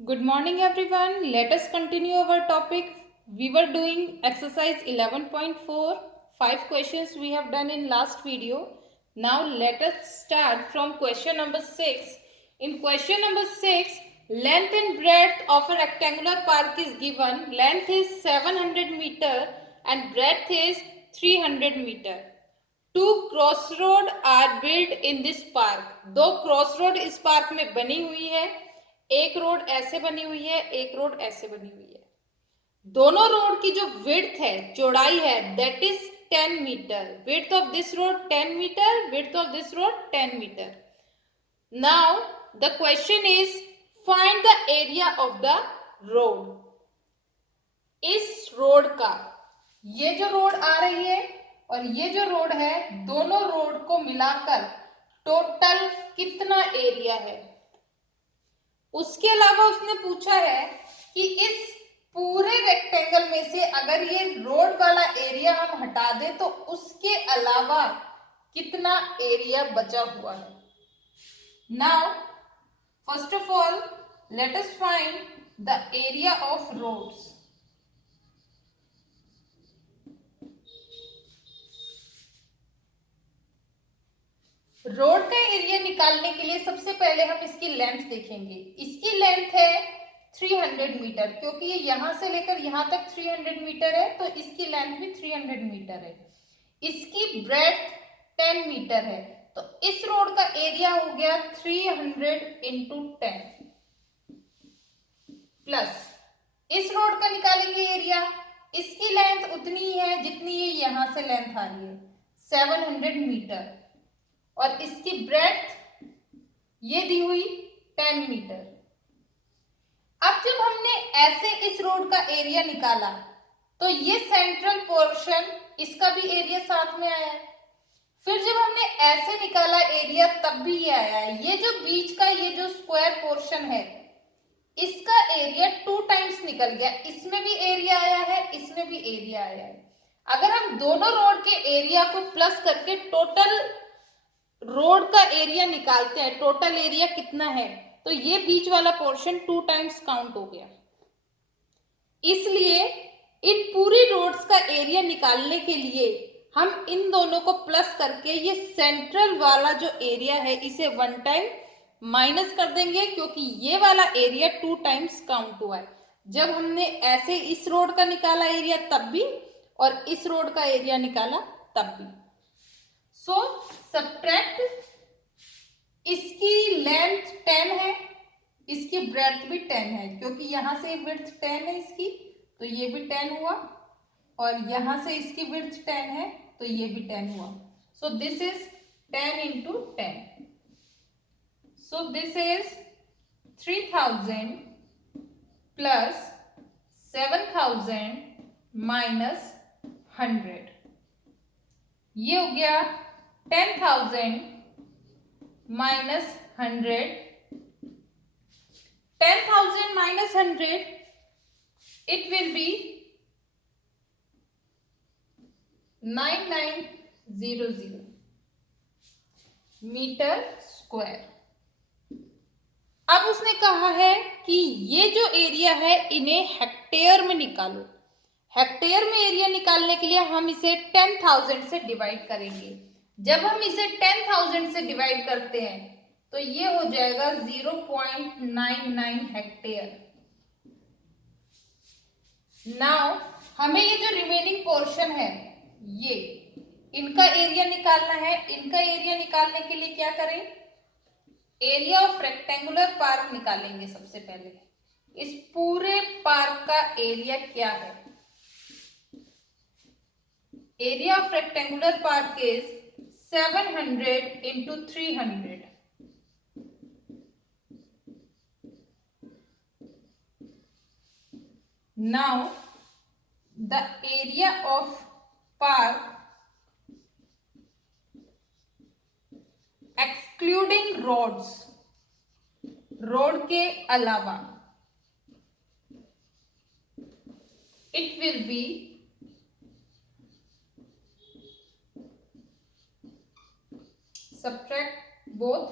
Good morning everyone. Let us continue our topic. We were doing exercise 11.4. 5 questions we have done in last video. Now let us start from question number 6. In question number 6, length and breadth of a rectangular park is given. Length is 700 meter and breadth is 300 meter. Two crossroad are built in this park. दो क्रॉसरोड इस पार्क में बनी हुई है. एक रोड ऐसे बनी हुई है, एक रोड ऐसे बनी हुई है. दोनों रोड की जो विड्थ है, चौड़ाई है, that is 10 metre. Width of this road 10 metre, width of this road 10 metre. Now the question is find the area of the road. इस रोड का, ये जो रोड आ रही है और ये जो रोड है, दोनों रोड को मिलाकर टोटल कितना एरिया है. उसके अलावा उसने पूछा है कि इस पूरे रेक्टेंगल में से अगर ये रोड वाला एरिया हम हटा दें तो उसके अलावा कितना एरिया बचा हुआ है. Now first of all let us find the area of roads. Road का एरिया निकालने के लिए सबसे पहले हम इसकी लेंथ देखेंगे. इसकी लेंथ है 300 मीटर, क्योंकि ये यहां से लेकर यहां तक 300 मीटर है, तो इसकी लेंथ भी 300 मीटर है. इसकी ब्रेड्थ 10 मीटर है, तो इस रोड का एरिया हो गया 300 इंटू 10 प्लस इस रोड का निकालेंगे एरिया. इसकी लेंथ उतनी ही है जितनी ये यहां से लेंथ आ रही है, 700 मीटर, और इसकी ब्रेड्थ ये दी हुई 10 मीटर. अब जब हमने ऐसे इस रोड का एरिया निकाला तो ये सेंट्रल पोर्शन, इसका भी एरिया साथ में आया है. फिर जब हमने ऐसे निकाला एरिया तब भी ये आया है. ये जो बीच का ये जो स्क्वायर पोर्शन है, इसका एरिया 2 टाइम्स निकल गया. इसमें भी एरिया आया है, इसमें भी एरिया आया है. अगर हम दोनों रोड के एरिया को प्लस करके टोटल रोड का एरिया निकालते हैं, टोटल एरिया कितना है, तो ये बीच वाला पोर्शन 2 टाइम्स काउंट हो गया. इसलिए इन पूरी रोड्स का एरिया निकालने के लिए हम इन दोनों को प्लस करके ये सेंट्रल वाला जो एरिया है इसे 1 टाइम माइनस कर देंगे, क्योंकि ये वाला एरिया 2 टाइम्स काउंट हुआ है. जब हमने ऐसे इस रोड का निकाला एरिया तब भी, और इस रोड का एरिया निकाला तब भी. सो सब्ट्रैक्ट, इसकी लेंथ 10 है, इसकी ब्रेड्थ भी 10 है, क्योंकि यहां से विड्थ 10 है इसकी, तो ये भी 10 हुआ, और यहां से इसकी विड्थ 10 है, तो ये भी 10 हुआ. So this is 10 into 10. So this is 3000 plus 7000 minus 100. ये हो गया 10,000 minus 100. 10,000 minus 100, it will be 9900 metre square. अब उसने कहा है कि ये जो एरिया है इन्हें हेक्टेयर में निकालो. हेक्टेयर में एरिया निकालने के लिए हम इसे 10,000 से डिवाइड करेंगे. जब हम इसे 10,000 से डिवाइड करते हैं तो ये हो जाएगा 0.99 हेक्टेयर. नाउ हमें ये जो रिमेनिंग पोर्शन है, ये इनका एरिया निकालना है. इनका एरिया निकालने के लिए क्या करें, एरिया ऑफ रेक्टेंगुलर पार्क निकालेंगे. सबसे पहले इस पूरे पार्क का एरिया क्या है. Area of rectangular park is 700 into 300. Now the area of park excluding roads, road के अलावा, it will be subtract both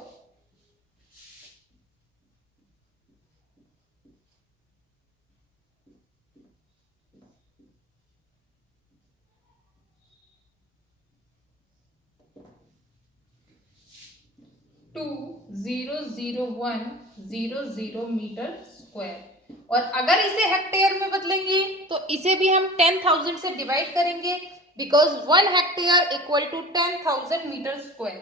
2,001,00 metre square. और अगर इसे हेक्टेयर में बदलेंगे तो इसे भी हम 10,000 से डिवाइड करेंगे, because 1 hectare equal to 10,000 metre square.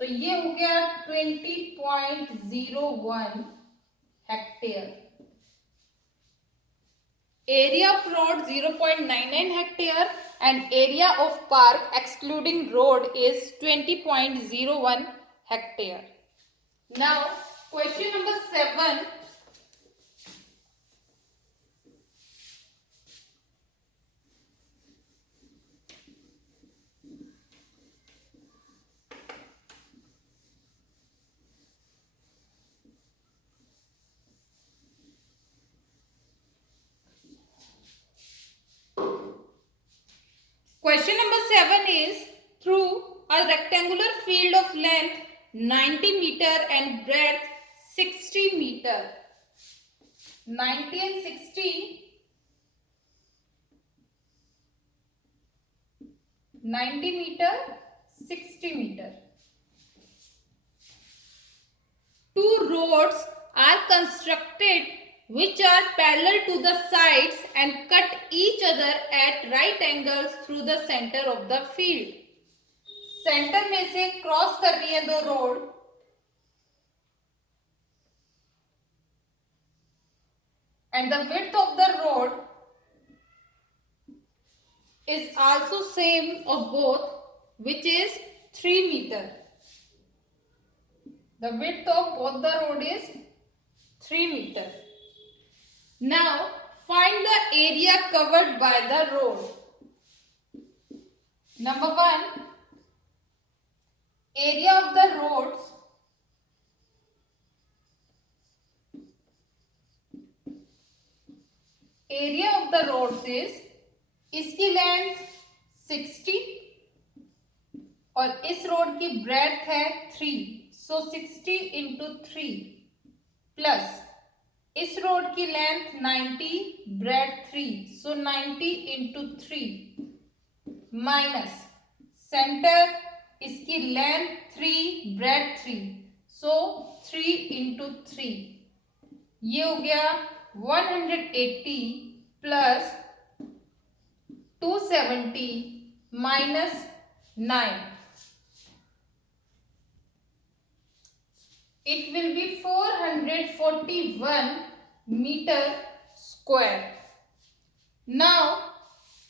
तो ये हो गया 20.01 hectare. Area of road 0.99 hectare and area of park excluding road is 20.01 hectare. Now question number 7. Question number 7 is, through a rectangular field of length 90 meter and breadth 60 meter. 90 and 60. 90 meter, 60 meter. Two roads are constructed which are parallel to the sides and cut each other at right angles through the center of the field. Centre में से क्रॉस कर रही है दो road, and the width of the road is also same of both, which is 3 meter. The width of both the road is 3 meter. Now find the area covered by the road. Number 1, area of the roads is, इसकी लेंथ 60 और इस रोड की ब्रेड्थ है 3, सो 60 इंटू 3 प्लस इस रोड की लेंथ 90, ब्रेड्थ 3, सो 90 इंटू 3 minus centre, इसकी लेंथ 3, ब्रेड्थ 3, सो 3 इंटू 3, ये हो गया 180 प्लस 270 माइनस 9. It will be 441 meter square. Now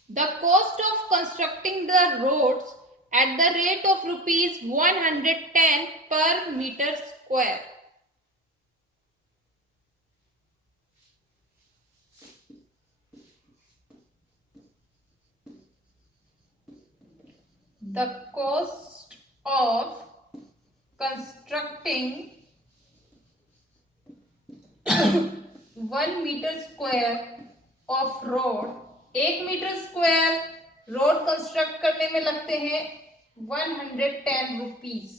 the cost of constructing the roads at the rate of rupees 110 per meter square. The cost of constructing 1 meter square of road, 1 metre square road construct करने में लगते हैं 110 rupees.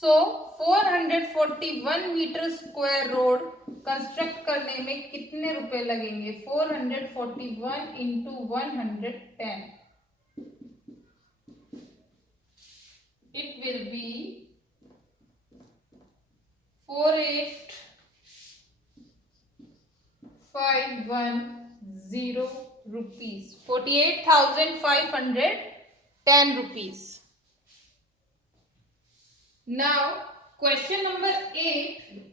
So 441 metre square road construct करने में कितने रुपए लगेंगे? 441 into 110, it will be 48,510 rupees, 48,510 rupees. Now question number 8.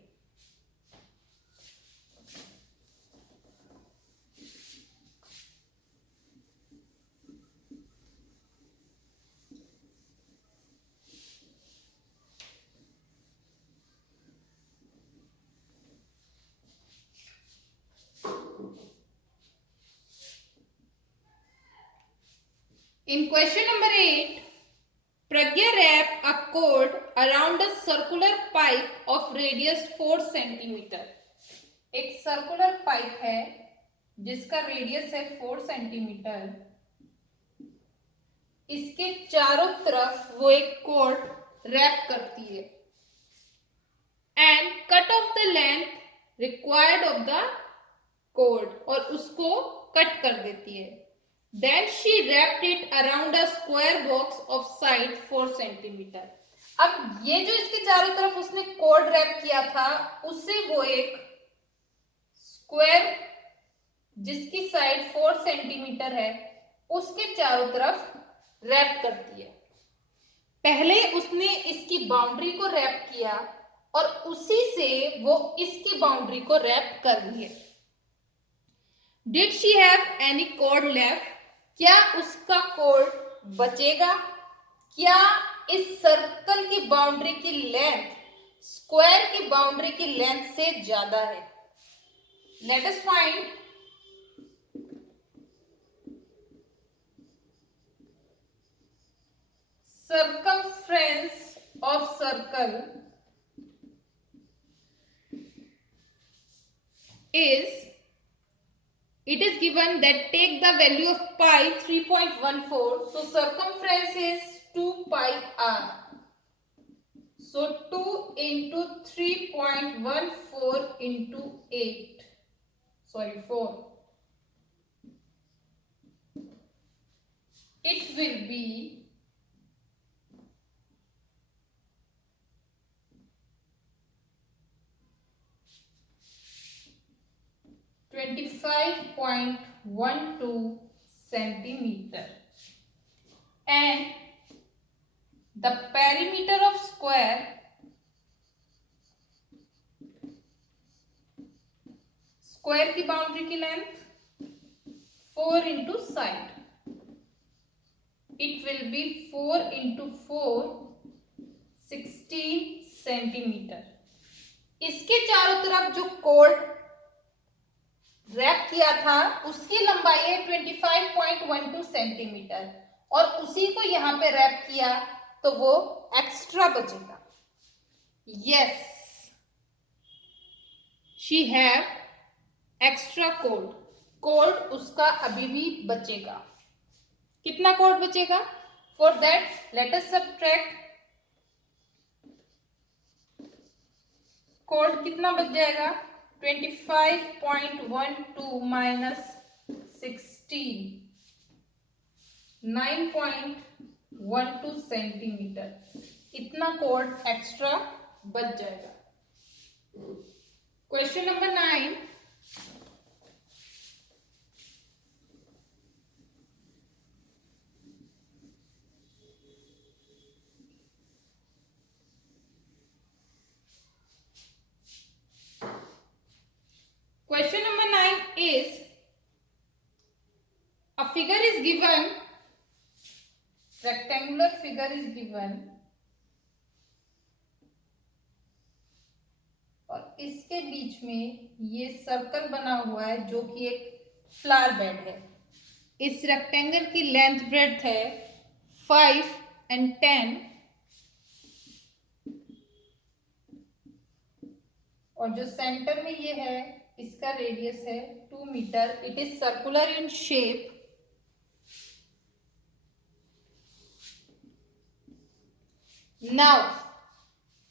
In question number 8, Pragya wrap a cord around a circular pipe of radius 4 centimeter. एक सर्कुलर पाइप है जिसका रेडियस है 4 सेंटीमीटर, इसके चारों तरफ वो एक कॉर्ड रैप करती है and cut off the length required of the cord, और उसको कट कर देती है। Then she wrapped it around a square box of side 4 centimeter. अब ये जो इसके चारों तरफ उसने कोड रैप किया था, उसे वो एक स्क्वायर जिसकी साइड 4 सेंटीमीटर है उसके चारों तरफ रैप करती है। पहले उसने इसकी बाउंड्री को रैप किया और उसी से वो इसकी बाउंड्री को रैप कर रही है। Did she have any code left? क्या उसका कोड बचेगा? क्या इस सर्कल की बाउंड्री की लेंथ स्क्वायर की बाउंड्री की लेंथ से ज्यादा है? Late us find. Circumference of circle is, it is given that take the value of pi 3.14. So circumference is 2 pi r. So 2 into 3.14 into 4. It will be 25.12 centimeter, and the perimeter of square की बाउंड्री की लेंथ 4 into side, it will be 4 into 4 16 सेंटीमीटर। इसके चारों तरफ जो code rap किया था उसकी लंबाई है 25.12 सेंटीमीटर और उसी को यहां पे रैप किया तो वो एक्स्ट्रा बचेगा। Yes, she have extra code. Code उसका अभी भी बचेगा। कितना कोड बचेगा? For that let us subtract. Code कितना बच जाएगा? 25.12 माइनस 16, 9.12 सेंटीमीटर। इतना कोड एक्स्ट्रा बच जाएगा। Question number 9। Question number 9 is, a figure is given, rectangular figure is given, और इसके बीच में ये सर्कल बना हुआ है जो कि एक फ्लावर बेड है। इस रेक्टेंगल की लेंथ ब्रेड्थ है 5 and 10 और जो सेंटर में ये है इसका रेडियस है 2 metre. It is circular in shape. Now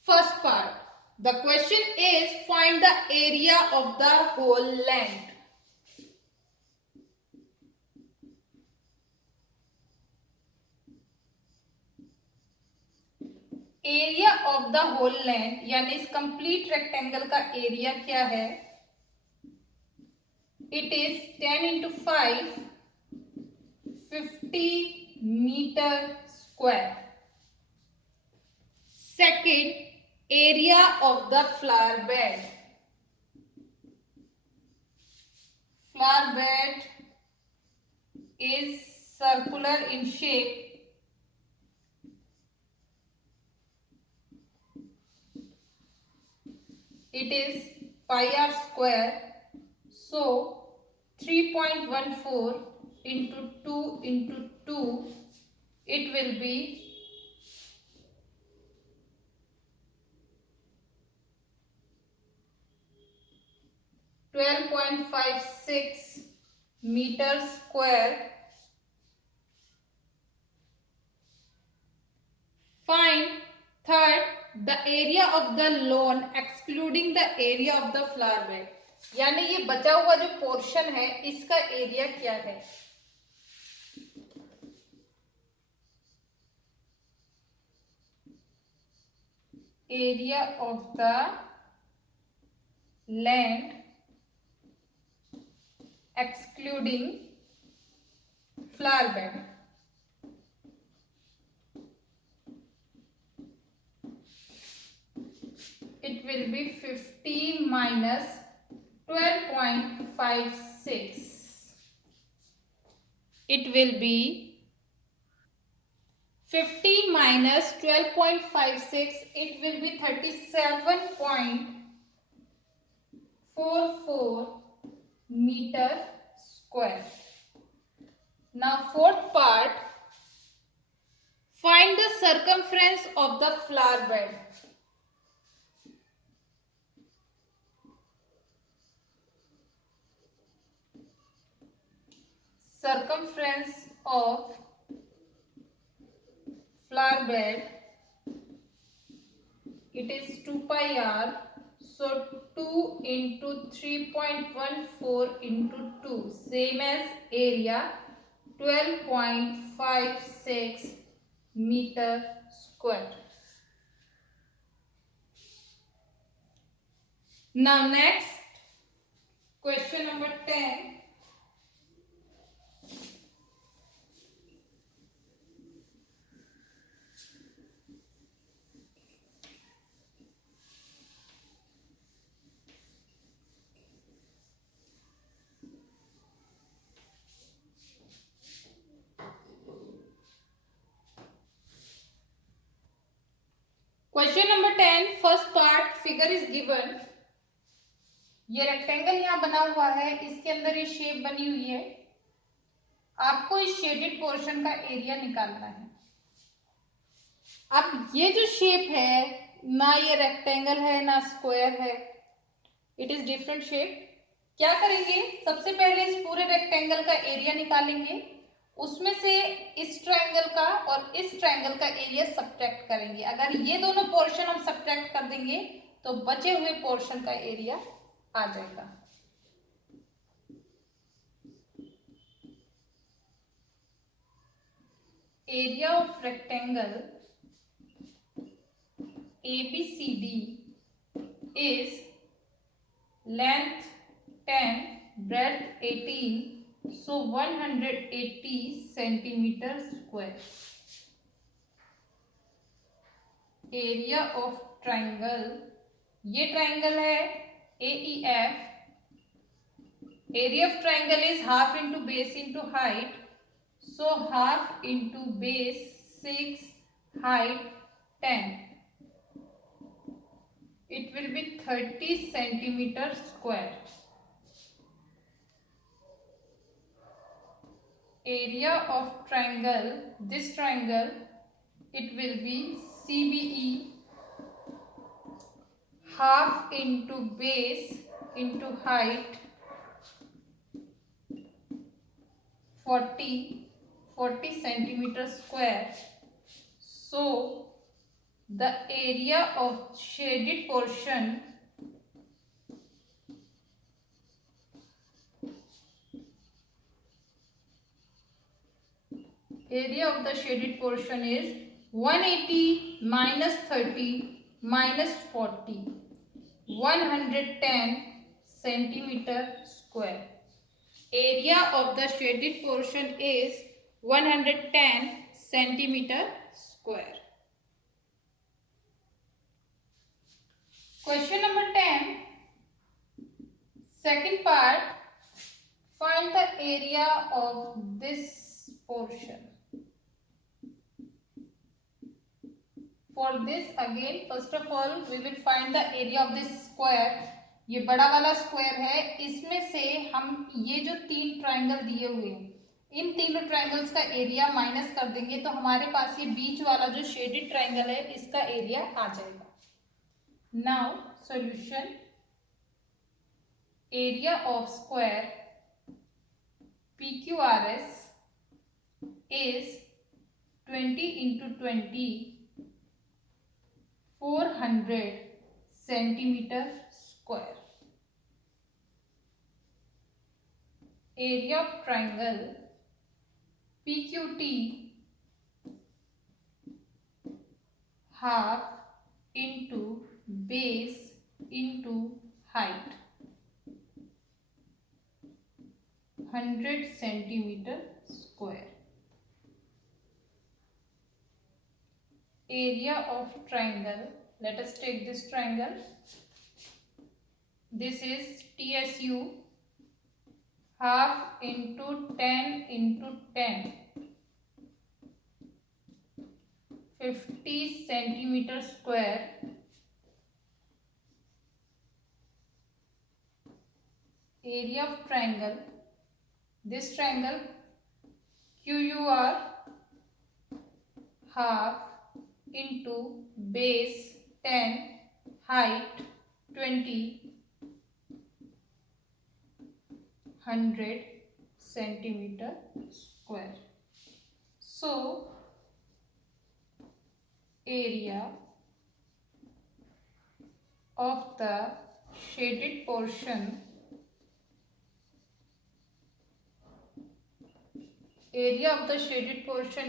first part, the question is find the area of the whole land. Area of the whole land यानी इस कंप्लीट रेक्टेंगल का एरिया क्या है? It is 10 into 5, 50 meter square. Second, area of the flower bed. Flower bed is circular in shape. It is pi r square. So 3.14 into 2 into 2, it will be 12.56 meters square. Find third the area of the lawn excluding the area of the flower bed. यानी ये बचा हुआ जो पोर्शन है इसका एरिया क्या है? area of the land excluding flower bed. It will be 50 minus 12.56. It will be 50 minus 12.56. It will be 37.44 meter square. Now fourth part, find the circumference of the flower bed. Circumference of flower bed, it is 2 pi r. So 2 into 3.14 into 2, same as area, 12.56 meter square. Now next, question number 10. Question number 10, first part, figure is given. ये रेक्टेंगल यहाँ बना हुआ है, इसके अंदर ये शेप बनी हुई है. आपको इस शेडेड पोर्शन का एरिया निकालना है. अब ये जो शेप है, ना ये रेक्टेंगल है ना स्क्वायर है, इट इज डिफरेंट शेप. क्या करेंगे, सबसे पहले इस पूरे रेक्टेंगल का एरिया निकालेंगे. उसमें से इस ट्रायंगल का और इस ट्रायंगल का एरिया सब्ट्रैक्ट करेंगे. अगर ये दोनों पोर्शन हम सब्ट्रैक्ट कर देंगे तो बचे हुए पोर्शन का एरिया आ जाएगा. Area of rectangle ABCD is length 10, breadth 18, so 180 centimeter square. Area of triangle, ये ट्राइंगल है AEF. Area of triangle is half into base into height, so half into base 6, हाइट 10. It will be 30 centimeter square. Area of triangle, this triangle, it will be CBE, half into base into height, 40 centimeter square. So the area of shaded portion is 180 minus 30 minus 40, 110 centimeter square. Area of the shaded portion is 110 centimeter square. Question number 10, second part, find the area of this portion. For this, again, first of all, we will find the area of this square. ये बड़ा वाला स्क्वायर है, इसमें से हम ये जो तीन ट्राइंगल दिए हुए हैं, इन तीनों ट्राइंगल्स का एरिया माइनस कर देंगे तो हमारे पास ये बीच वाला जो शेडेड ट्राइंगल है, इसका एरिया आ जाएगा. Now solution, area of square PQRS is 20 into 20, 400 centimeter square. Area of triangle PQT, half into base into height 100 centimeter square. Area of triangle, let us take this triangle. This is TSU, half into 10 into 10, 50 centimeter square. Area of triangle, this triangle QUR, half into base 10, height 20, 100 centimeter square. So area of the shaded portion,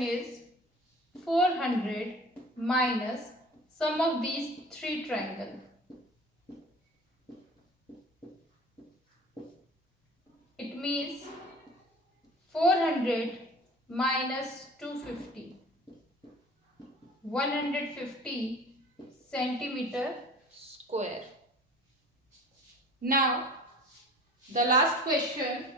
is 400 minus sum of these three triangles. It means 400 minus 250, 150 centimeter square. Now the last question.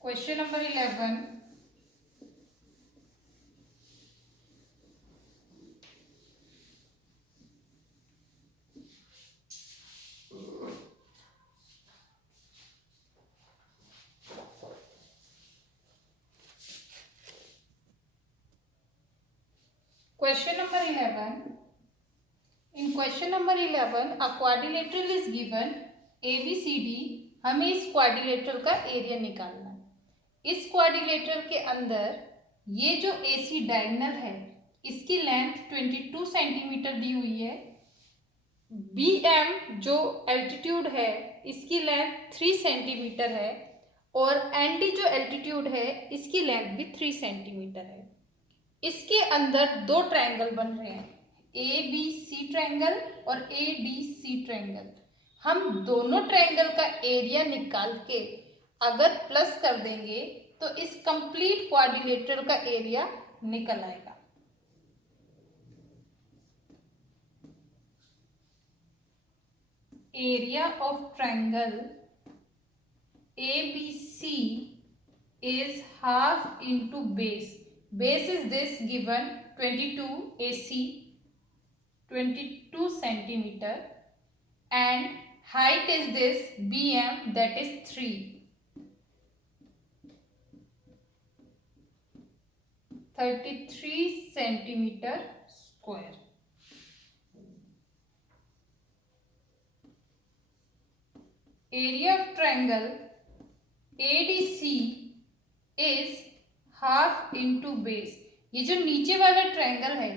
Question number 11. Question number 11. In question number 11, a quadrilateral is given ABCD. हमें इस क्वाड्रिलेटरल का एरिया निकालना है। इस क्वाड्रिलेटरल के अंदर ये जो AC डायगोनल है इसकी लेंथ 22 सेंटीमीटर दी हुई है। BM जो एल्टीट्यूड है इसकी लेंथ 3 सेंटीमीटर है और ND जो एल्टीट्यूड है इसकी लेंथ भी 3 सेंटीमीटर है। इसके अंदर दो ट्रायंगल बन रहे हैं, ABC ट्रायंगल और ADC ट्रायंगल। हम दोनों ट्रायंगल का एरिया निकाल के अगर प्लस कर देंगे तो इस कंप्लीट क्वाड्रिलेटरल का एरिया निकल आएगा। Area of triangle ABC is half into base. Base is this given 22 AC, 22 centimeter, and height is this BM, that is 3, 33 centimeter square. Area of triangle ADC is half into base. ये जो नीचे वाला ट्रायंगल है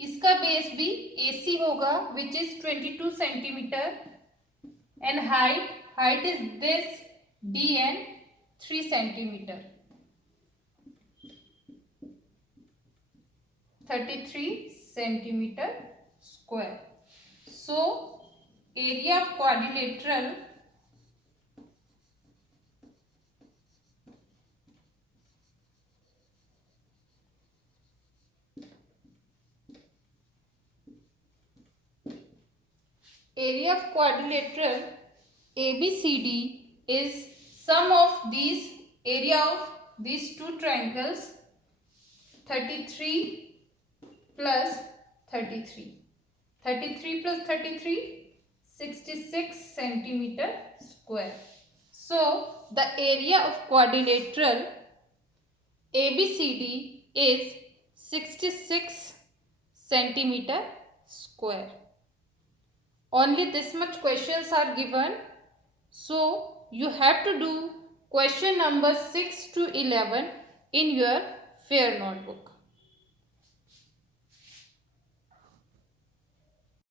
इसका बेस भी AC होगा which is 22 centimeter and height is this DN 3 centimeter, 33 centimeter square. So area of quadrilateral ABCD is sum of these area of these two triangles, 33 plus 33. 33 plus 33, 66 centimeter square. So the area of quadrilateral ABCD is 66 centimeter square. Only this much questions are given. So you have to do question number 6 to 11 in your fair notebook.